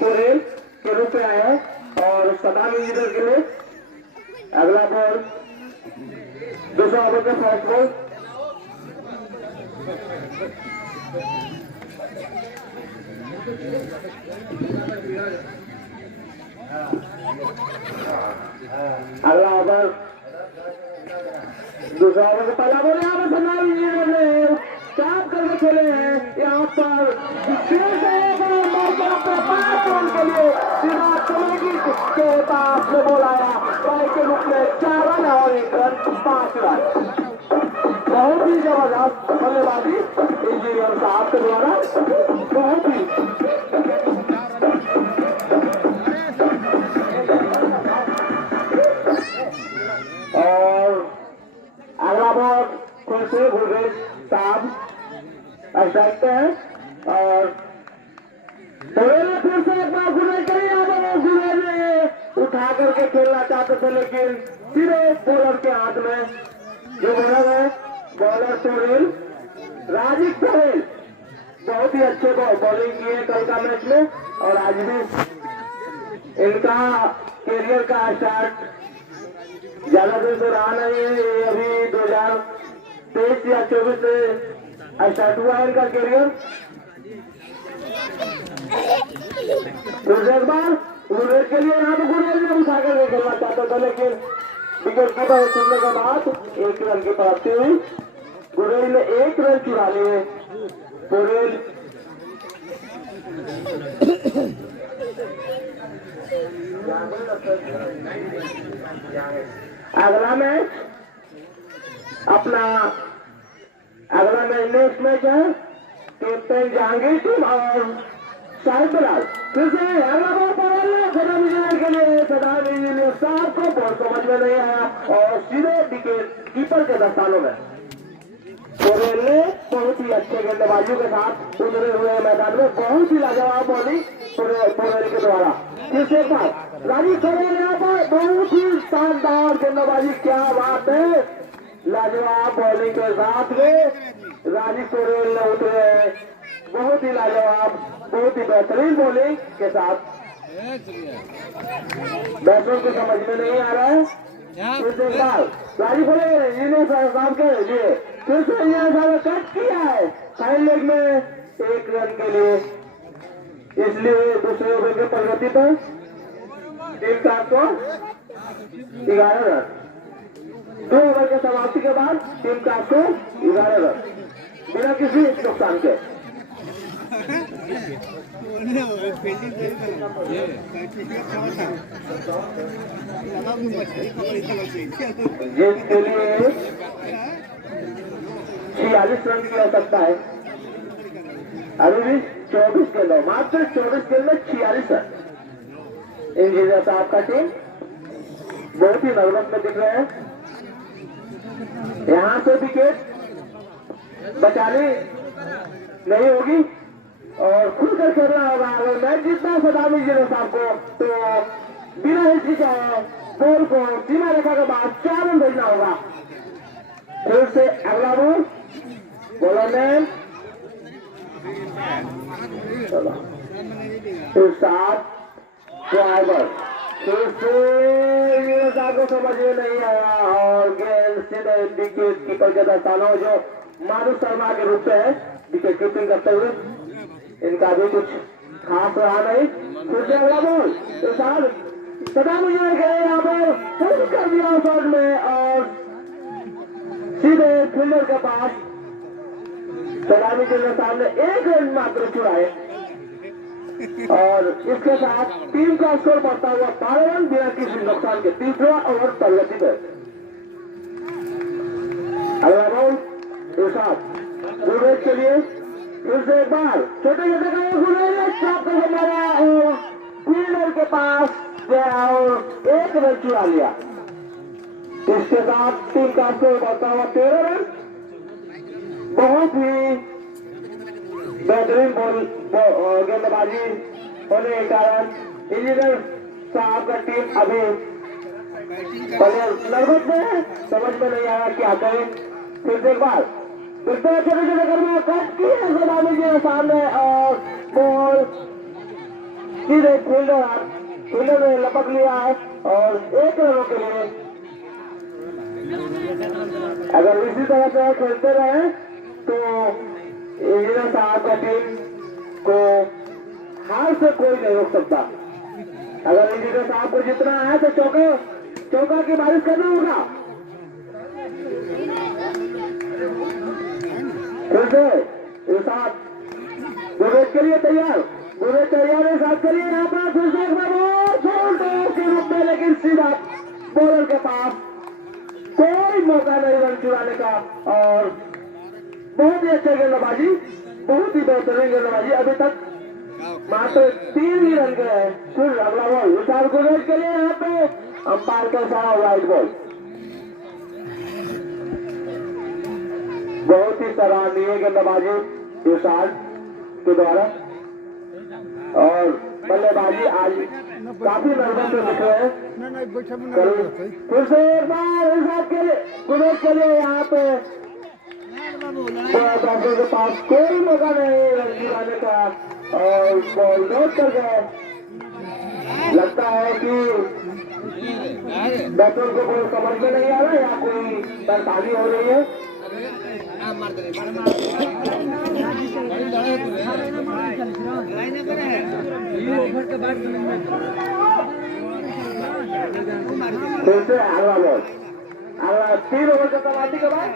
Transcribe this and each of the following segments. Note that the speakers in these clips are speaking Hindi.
पुरेल के रूप में आया है और सदाम इंजीनियर के लिए अगला बॉल दूसरा ओवर का फर्स्ट बॉल। अगला ओवर दूसरा ओवर का पहला बॉल यहाँ पर सदाम इंजीनियर ने चाप करके खेले हैं। यहाँ पर फिर से एक के लिए सीधा कमेटी के पास में बॉल आया ट्राई के रूप में 4 रन और 1 रन 5 रन। बहुत ही जबरदस्त बल्लेबाजी इंजीनियर साहब के द्वारा, बहुत ही और अगला बॉल फिर से गुरवेज साहब स्ट्राइक हैं और फिर से एक बार गुरवेज ने उठा करके खेलना चाहते थे लेकिन सीधे बॉलर के हाथ में जो बॉलर है बॉलर सोहेल राजीव सोहेल बहुत ही अच्छे बॉलिंग किए कल का मैच में और आज भी इनका कैरियर का स्टार्ट ज्यादा दिन से रहा नहीं है। ये अभी 2023 या 24 से स्टार्ट हुआ है इनका कैरियर। एक बार गुरवेज के लिए यहाँ पर गुरवेज ने उठा कर खेलना चाहता था लेकिन विकेट कीपर छूटने के बाद 1 रन की प्राप्ति हुई। गुरवेज ने 1 रन चुरा लिए। पुरेल अगला मैच नेक्स्ट मैच है कैप्टन जहांगीर टीम और शाहिद बिलाल। फिर से अगला बॉल पड़ेगा सदाम इंजीनियर के लिए। सदाम इंजीनियर साहब को बॉल समझ में नहीं आया और सीधे विकेट कीपर के दस्तानों में। पुरेल ने बहुत ही अच्छे गेंदबाजों के साथ उतरे हुए मैदान में बहुत ही लाजवाब बॉलिंग पुरेल के द्वारा। फिर से एक बार राजीव सोहेल यहाँ पर बहुत ही शानदार गेंदबाजी, क्या बात है, लाजवाब बॉलिंग के साथ में राजीव सोहेल ने उतरे हैं बहुत ही लाजवाब, बहुत ही बेहतरीन बॉलिंग के साथ। बैट्समैन को समझ में नहीं आ रहा है। फिर से एक बार राजीव सोहेल इन्हें साहब के लिए फिर से यहाँ कट किया है फाइन लेग में 1 रन के लिए। इसलिए दूसरे ओवर के प्रगति पर टीम का स्कोर 11 रन। 2 ओवर के समाप्ति के बाद टीम का स्कोर 11 रन बिना किसी नुकसान के। जिसके लिए 46 रन की आवश्यकता है। अभी भी 24 गेंदों, मात्र 24 गेंद में 46 रन। इंजीनियर साहब का टीम बहुत ही नर्वस में दिख रहे हैं। यहां से विकेट बचानी नहीं होगी और खुलकर खेलना होगा। अगर मैच जीतना सदाम इंजीनियर साहब को तो बिना हिचकिचाए बॉल को सीमा रेखा के बाद 4 रन भेजना होगा। फिर से अगला बॉल बॉलर ने ड्राइवर फिर से साहब को समझ में नहीं आया और गेंद सीधे विकेट कीपर के दस्तानों जो माधु शर्मा के रूप में है विकेट कीपिंग करते हुए, इनका भी कुछ खास रहा नहीं। फिर से अगला बॉल सदाम इंजीनियर के यहाँ पर फुल कर दिया शॉट में और सीधे फील्डर के पास सदाम इंजीनियर साहब ने 1 रन मात्र चुराए और इसके साथ टीम का स्कोर बढ़ता हुआ 12 रन बिना किसी नुकसान के। तीसरा ओवर प्रगति पे अगला बॉल गुरवेज के लिए फिर से एक बार छोटे छोटे गुरवेज मारा और फील्डर के पास गया और 1 रन चुरा लिया। इसके साथ टीम का स्कोर बढ़ता हुआ 13 रन। बहुत ही बेहतरीन गेंदबाजी होने के कारण इंजीनियर साहब का टीम अभी नर्वस में है, समझ में नहीं आया क्या करें। फिर से एक बार छोटे छोटे कर्मा कट किए सदाम इंजीनियर सामने और बॉल सीधे फील्डर ने लपक लिया है और 1 रनों के लिए अगर इसी तरह से खेलते रहे तो इंजीनियर साहब का टीम को हार से कोई नहीं रोक सकता। अगर इंजीनियर साहब को जितना है तो चौका की बारिश करना होगा। फिर से इरशाद गुरेज के लिए तैयार है, साथ करिए यहाँ पर फिर से एक बार के रूप में, लेकिन सीधा बॉलर के पास कोई मौका नहीं रन चुराने का। और बहुत ही अच्छी गेंदबाजी, बहुत ही बेहतरीन गेंदबाजी। अभी तक मात्र 3 ही रन गए हैं। फिर अगला बॉल इरशाद गुरेज के लिए, यहाँ पे अंपायर का इशारा, वाइड बॉल। बहुत ही सराहनीय गेंदबाजी इरशाद के द्वारा और बल्लेबाजी आज काफी नर्वस से दिख रहे हैं। फिर से एक बार इरशाद के लिए गुरेज के लिए, यहाँ पे के पास कोई मौका नहीं रन गिराने का और बॉल नोट कर गए। लगता है कि बैट्समैन को कोई समझ में नहीं आ रहा या कोई परेशानी हो रही है। फिर से अगला बॉल, 3 ओवर का तबादली के बाद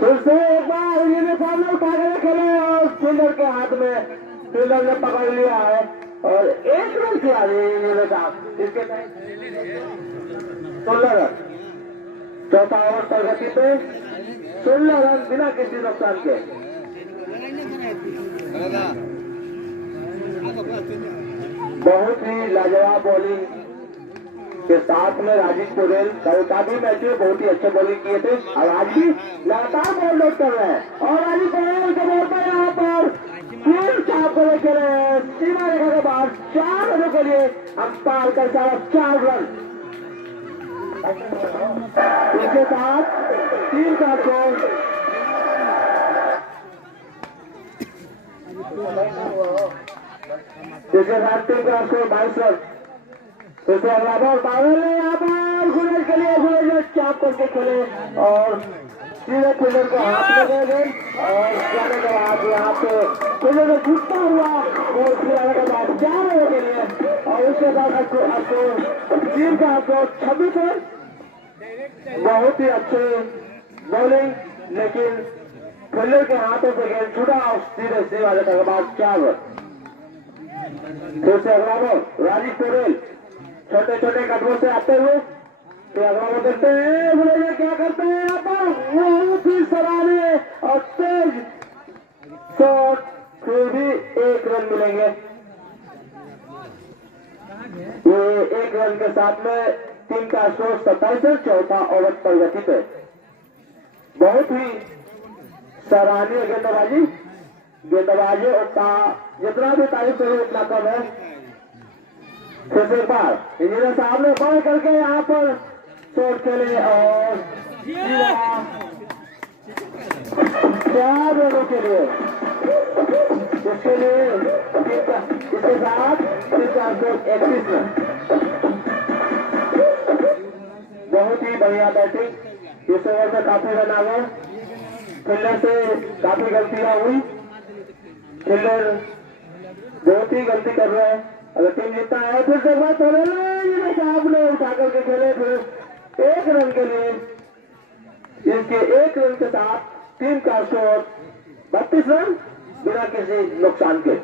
फिर से एक बार ये सामने उठा कर खेले और फील्डर के हाथ में, फील्डर ने पकड़ लिया है और 1 रन किया ये साहब। इसके 16 रन, चौथा ओवर प्रगति पे 16 रन बिना किसी नुकसान के। बहुत ही लाजवाब बॉलिंग के साथ में राजीव पोरेल काफी मैच में बहुत ही अच्छे बॉलिंग किए थे और आज भी लगातार बॉल आउट कर रहे हैं। और राजीव पोरेल के बॉल पर यहाँ पर 3 चाप को लेकर सीमा रेखा के बाद 4 रनों के लिए अंपायर का इशारा, 4 रन। इसके साथ 3 का स्कोर इसके साथ 3 का स्कोर 22 रन। फिर से अगला बॉल पावेल ने यहाँ पर गुरेज के लिए, गुरेज चाप करके खेले और सीधे फील्डर को हाथ में गए और जाने के बाद यहाँ पे फील्डर ने घुसता हुआ बॉल खिलाने के बाद 4 रनों के लिए और उसके बाद स्कोर 3 का स्कोर 26 रन। बहुत ही अच्छे बॉलिंग, लेकिन फील्डर के हाथों से गेंद छूटा और सीधे सीमा रेखा के बाद 4 रन। फिर से अगला बॉल राजीव पोरेल छोटे छोटे कदमों से आते हुए तो अगला बॉल देखते हैं गुरेज क्या करते हैं यहाँ पर, बहुत ही सराहनीय और तेज शॉट, फिर भी 1 रन मिलेंगे। ये 1 रन के साथ में 3 का स्कोर 27 रन, चौथा ओवर प्रगति पे। बहुत ही सराहनीय गेंदबाजी और जितना भी तारीफ करें उतना कम है। फिर से एक बार इंजीनियर साहब ने बॉल करके यहाँ पर शॉट खेले और 4 रनों के लिए, इसके लिए इसके साथ 31 रन। बहुत ही बढ़िया बैटिंग, इस ओवर में काफी रन आ गए। फील्डर से काफी गलतियां हुई, फील्डर बहुत ही गलती कर रहे हैं। अगर टीम जीतता है फिर से बात हो साहब ने उठा करके खेले, फिर 1 रन के लिए, इसके 1 रन के साथ 3 का स्कोर 32 रन बिना किसी नुकसान के।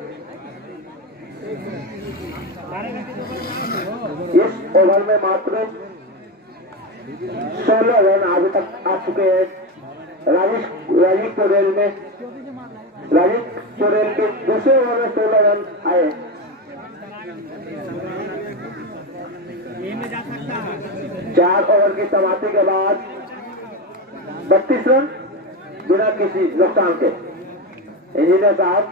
इस ओवर में मात्र 16 रन अभी तक आ चुके हैं राजीव पोरेल के दूसरे ओवर में 16 रन आए। 4 ओवर की समाप्ति के बाद 32 रन बिना किसी नुकसान के। इंजीनियर साहब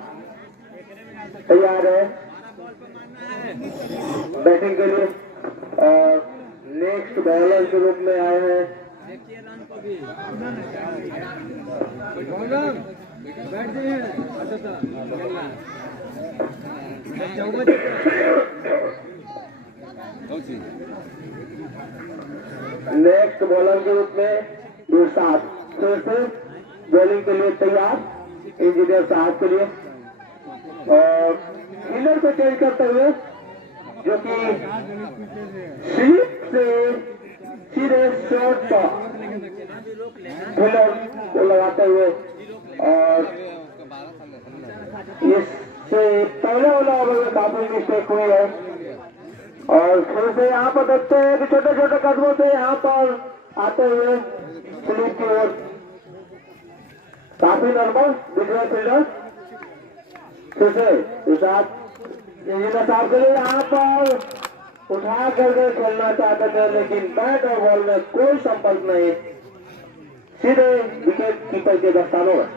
तैयार है बैटिंग के लिए और नेक्स्ट बॉलर के रूप में आए हैं। बैठ नेक्स्ट बॉलर के रूप में इरशाद फिर से बॉलिंग के लिए तैयार इंजीनियर साहब के लिए, और फील्डर को चेंज करते हुए जो कि स्लिप से सीधे शॉर्ट फील्डर को लगाते हुए, और इससे पहले वाला ओवर में काफी मिस्टेक हुई है। और फिर से यहाँ पर देखते हैं कि छोटे छोटे कदमों से यहाँ पर आते हुए स्लिप की ओर काफी नॉर्मल दिख रहे फील्डर। फिर से इरशाद इंजीनियर साहब के लिए यहाँ पर उठा करके खेलना चाहते थे, लेकिन बैट और बॉल में कोई संपर्क नहीं, सीधे विकेट कीपर के दस्तानों में।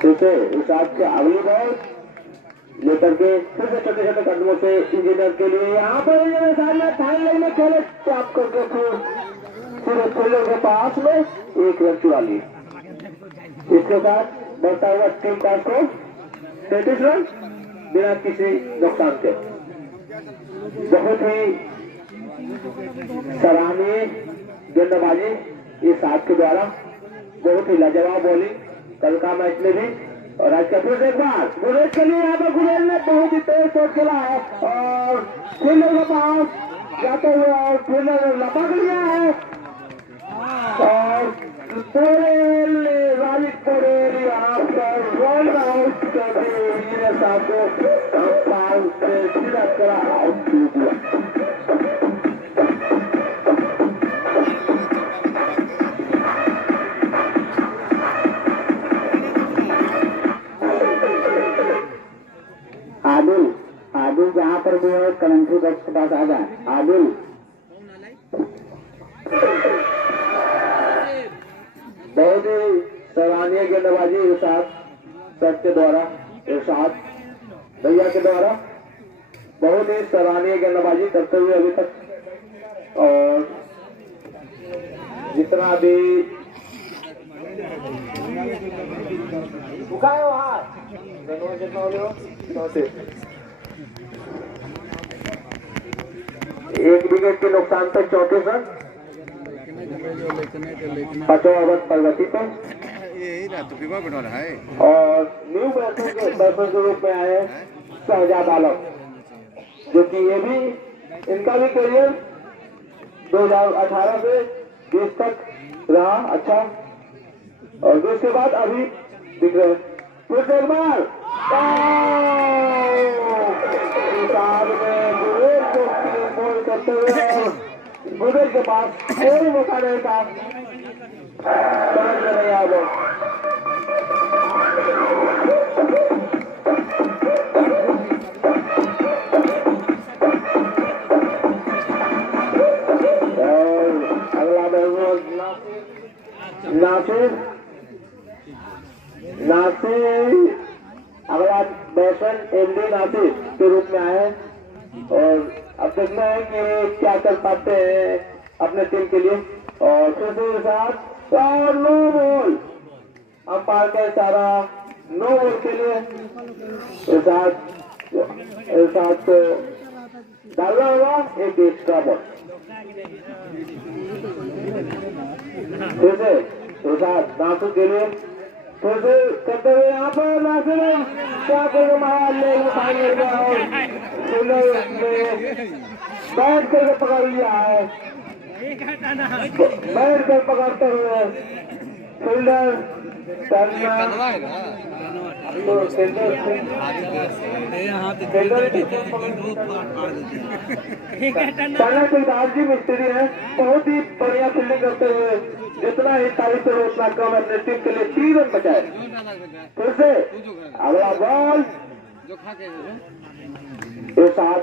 फिर से इरशाद के अगली बॉल लेकर के फिर से छोटे छोटे कदमों से इंजीनियर के लिए यहाँ पर इंजीनियर साहब ने फाइन लाइन में खेले टैप करके फिर फील्डर के पास में एक रन चुरा ली। इसके साथ बढ़ता हुआ टीम का स्कोर 33 रन बिना किसी नुकसान के। बहुत ही सराहनीय गेंदबाजी इस साथ के द्वारा, बहुत ही लाजवाब बॉलिंग कल का मैच में भी। और आज का फिर एक बार गुरेज के लिए यहाँ पर गुरेज ने बहुत ही तेज शॉट खेला है और फील्डर के पास जाते हुए और फील्डर लपक लिया है, और राजिक पटेल यहाँ पर रन आउट कर दिए इंजीनियर साहब को सीधा करा आउट दिया। आदिल जहाँ पर भी है कमेंट्री बॉक्स के पास आ जाए। आदिल बहुत ही सराहनीय गेंदबाजी इरशाद सर के द्वारा, इरशाद भैया के द्वारा बहुत ही सराहनीय गेंदबाजी करते हुए अभी तक, और जितना भी उठाए वहां एक विकेट के नुकसान पे 34 रन 5 ओवर प्रगति पे। और न्यू बैट्समैन के रूप में आए शहजाद आलम, जो कि ये भी इनका भी करियर 2018 से 20 तक रहा अच्छा, और 20 के बाद अभी दिख रहे। फिर से एक बार बॉल करते हुए बुजुर्ग के पास कोई मौका नहीं था, समझ में नहीं आ गया। अगला बैट्समैन नासिर अगला बैट्समैन एमडी नासिर के रूप में आए, और अब देखना है कि क्या कर पाते हैं अपने टीम के लिए। और फिर से साथ और नो बॉल, अंपायर का इशारा नो बॉल के लिए साथ को डालना होगा एक एक्स्ट्रा बॉल। फिर से इरशाद नासिर के लिए फिर से करते हुए यहाँ पर नासिर क्या करेगा माया ले बैठ करके पकड़ लिया है, बैठ कर पकड़ते हुए फील्डर जी मिस्त्री है, बहुत ही बढ़िया फील्डिंग करते हुए जितना ही तारीफ करो उतना कम, अपने टीम के लिए 3 रन बचाए। फिर से अगला बॉल इरशाद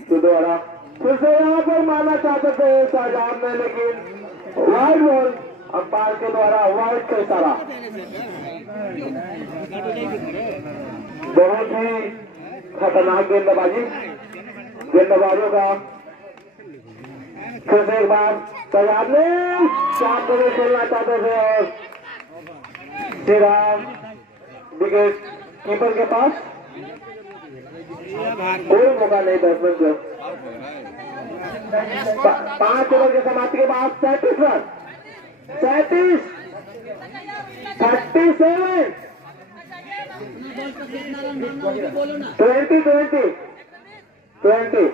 के द्वारा, फिर से यहाँ पर मारना चाहते थे शहजाद ने, लेकिन वाइड बॉल अंपायर के द्वारा वाइड का इशारा। बहुत ही खतरनाक गेंदबाजों का। फिर से एक बार शहजाद ने चार को खेलना चाहते थे और सीधा विकेट कीपर के पास। कोई मौका नहीं बैट्समैन को। 5 ओवर के समाप्ति के बाद 37 रन, 37, 37, 20।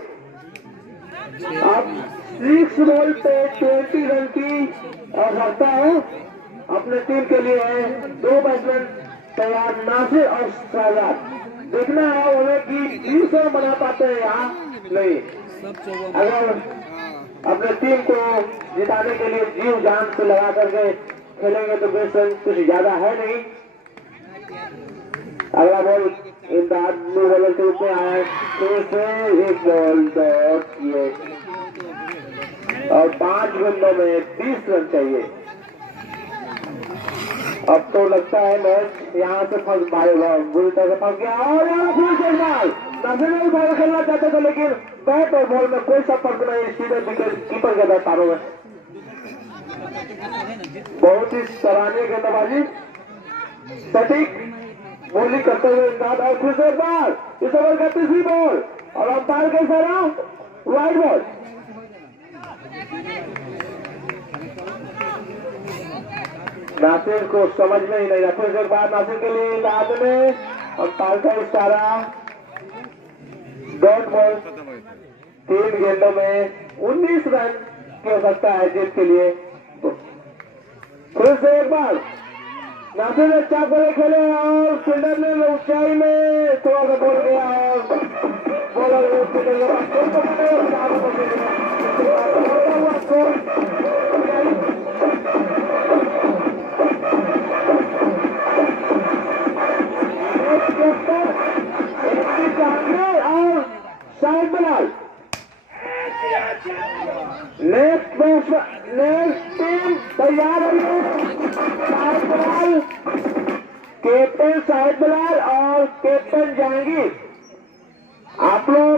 अब 6 बॉल पे 20 रन की आवश्यकता है अपने टीम के लिए। है 2 बैट्समैन तैयार, नासिर और शहजाद। देखना है उन्हें कि 20 रन बना पाते हैं या नहीं। अगर अपने टीम को जिताने के लिए जीव जान से लगा करके खेलेंगे तो बेहतर कुछ ज्यादा है नहीं। अगला बॉल इमदाद न्यू बॉलर के रूप में आया है, फिर से 1 बॉल डॉट किए और 5 गेंदों में 20 रन चाहिए। अब तो लगता है मैच यहाँ से फंस बुरी तरह से फंस गया और यहाँ फिर से बॉल नासिर ने उठा खेलना चाहते थे लेकिन बैट और बॉल में कोई सा फर्क नहीं, सीधे विकेट कीपर के पैरों में। बहुत ही सराहनीय गेंदबाजी, सटीक बॉलिंग करते हुए इमदाद। और फिर से एक बार इस ओवर का तीसरी बॉल और अंपायर के इशारा वाइड बॉल। नासिर को समझ में ही नहीं रहा। फिर एक बार नासिर के लिए इमदाद ने अंपायर का इशारा, डॉट बॉल। 3 गेंदों में 19 रन की आवश्यकता है जीत के लिए। फिर से एक बार नासिर ने अच्छा बॉल खेले और फील्डर ने ऊंचाई में थोड़ा सा बोल गया और बॉलर और शाहिद बिलाल नेक्स्ट टीम तैयार है। शाहिद बिलाल, कैप्टन शाहिद बिलाल और कैप्टन जहांगीर, आप लोग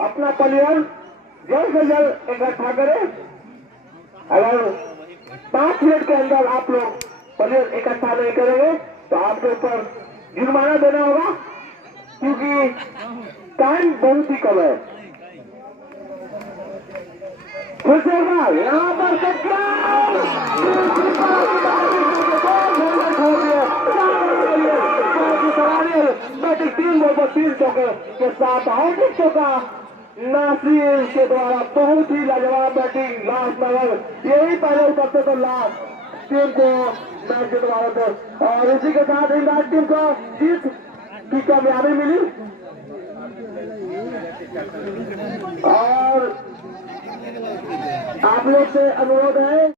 अपना प्लेयर जल्द से जल्द इकट्ठा करें। अगर 5 मिनट के अंदर आप लोग प्लेयर इकट्ठा नहीं करेंगे तो आपके ऊपर जुर्माना देना होगा क्योंकि टाइम बहुत ही कम है। फिर से बार यहाँ पर बैटिंग 3 बॉल पर 3 चौके के साथ हार्दिक चौका नासिर के द्वारा। बहुत ही लाजवाब बैटिंग लास्ट में, यही पहले उतरते तो लास्ट टीम को मैच जितवा थे और इसी के साथ इमदाद टीम को जीत की कामयाबी मिली। और आप लोग से अनुरोध है